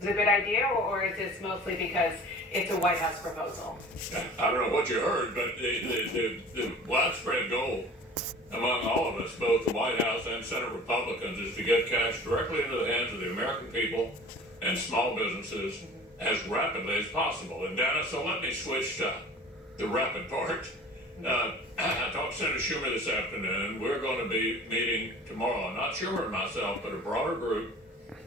is a good idea, or is this mostly because it's a White House proposal? I don't know what you heard, but the widespread goal among all of us, both the White House and Senate Republicans, is to get cash directly into the hands of the American people and small businesses as rapidly as possible. And Dana, so let me switch to the rapid part. I talked to Senator Schumer this afternoon. We're going to be meeting tomorrow, not Schumer and myself, but a broader group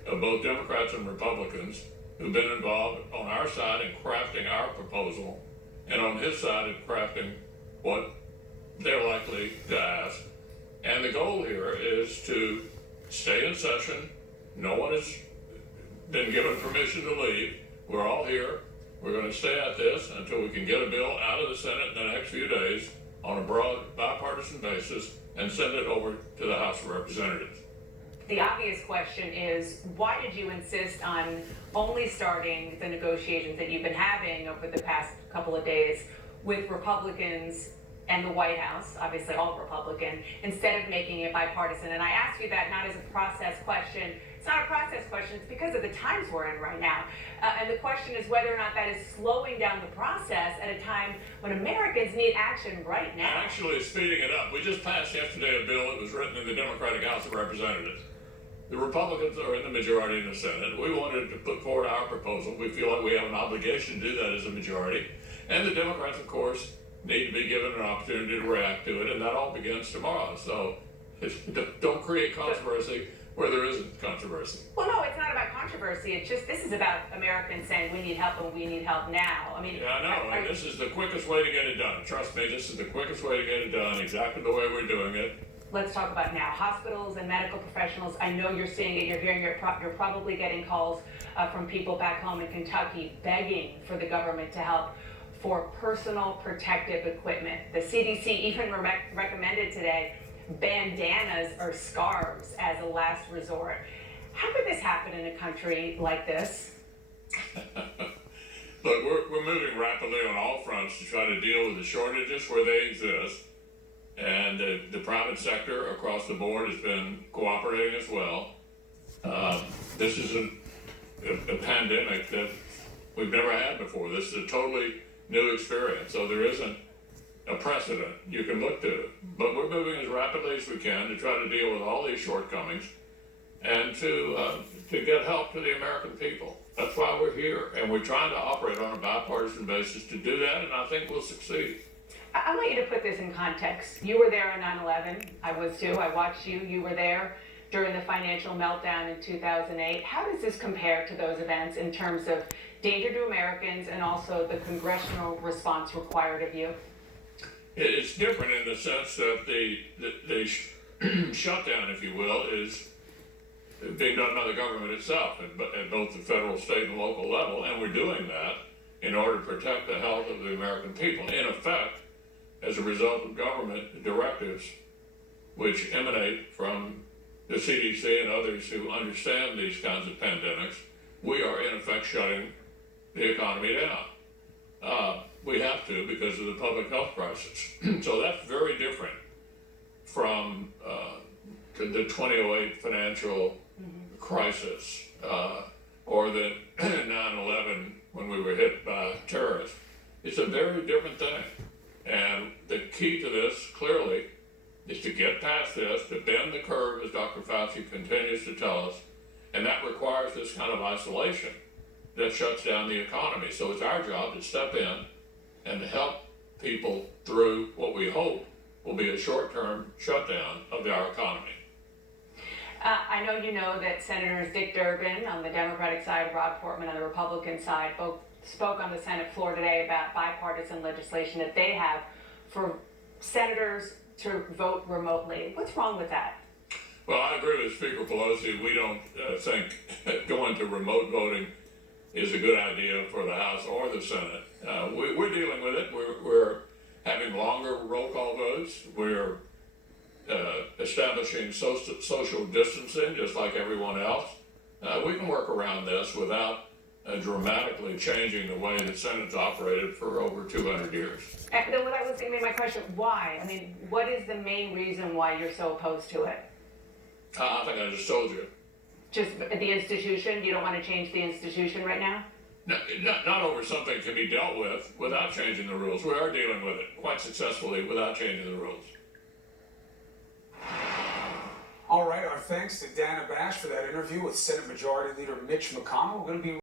of both Democrats and Republicans who've been involved on our side in crafting our proposal and on his side in crafting what they're likely to ask. And the goal here is to stay in session. No one has been given permission to leave. We're all here. We're going to stay at this until we can get a bill out of the Senate in the next few days on a broad bipartisan basis and send it over to the House of Representatives. The obvious question is, why did you insist on only starting the negotiations that you've been having over the past couple of days with Republicans and the White House, obviously all Republican, instead of making it bipartisan? And I ask you that not as a process question. It's not a process question. It's because of the times we're in right now. And the question is whether or not that is slowing down the process at a time when Americans need action right now. Actually, speeding it up. We just passed yesterday a bill that was written in the Democratic House of Representatives. The Republicans are in the majority in the Senate. We wanted to put forward our proposal. We feel like we have an obligation to do that as a majority. And the Democrats, of course, need to be given an opportunity to react to it, and that all begins tomorrow. So don't create controversy where there isn't controversy. Well, no, it's not about controversy. It's just, this is about Americans saying we need help and we need help now. I mean, yeah, I know, and this is the quickest way to get it done. Trust me, this is the quickest way to get it done, exactly the way we're doing it. Let's talk about now. Hospitals and medical professionals, I know you're seeing it, you're hearing it, you're probably getting calls from people back home in Kentucky begging for the government to help for personal protective equipment. The CDC even recommended today bandanas or scarves as a last resort. How could this happen in a country like this? Look, we're moving rapidly on all fronts to try to deal with the shortages where they exist. And the private sector across the board has been cooperating as well. This is a pandemic that we've never had before. This is a totally new experience, so there isn't a precedent you can look to. But we're moving as rapidly as we can to try to deal with all these shortcomings and to get help to the American people. That's why we're here, and we're trying to operate on a bipartisan basis to do that, and I think we'll succeed. I want you to put this in context. You were there on 9/11. I was too. I watched you. You were there during the financial meltdown in 2008. How does this compare to those events in terms of danger to Americans and also the congressional response required of you? It's different in the sense that the shutdown, if you will, is being done by the government itself at both the federal, state, and local level, and we're doing that in order to protect the health of the American people. In effect, as a result of government directives which emanate from the CDC and others who understand these kinds of pandemics, we are in effect shutting the economy down. We have to because of the public health crisis. So that's very different from the 2008 financial crisis or the 9/11 when we were hit by terrorists. It's a very different thing. And the key to this, clearly, is to get past this, to bend the curve, as Dr. Fauci continues to tell us, and that requires this kind of isolation that shuts down the economy. So it's our job to step in and to help people through what we hope will be a short-term shutdown of our economy. I know you know that Senators Dick Durbin on the Democratic side, Rob Portman on the Republican side, both spoke on the Senate floor today about bipartisan legislation that they have for senators to vote remotely. What's wrong with that? Well, I agree with Speaker Pelosi. We don't think going to remote voting is a good idea for the House or the Senate. We're dealing with it. We're having longer roll call votes. We're establishing social distancing just like everyone else. We can work around this without dramatically changing the way the Senate's operated for over 200 years. And then that was going to be my question. Why? I mean, what is the main reason why you're so opposed to it? I think I just told you. Just the institution? You don't want to change the institution right now? Not over something can be dealt with without changing the rules. We are dealing with it quite successfully without changing the rules. All right, our thanks to Dana Bash for that interview with Senate Majority Leader Mitch McConnell. We're going to be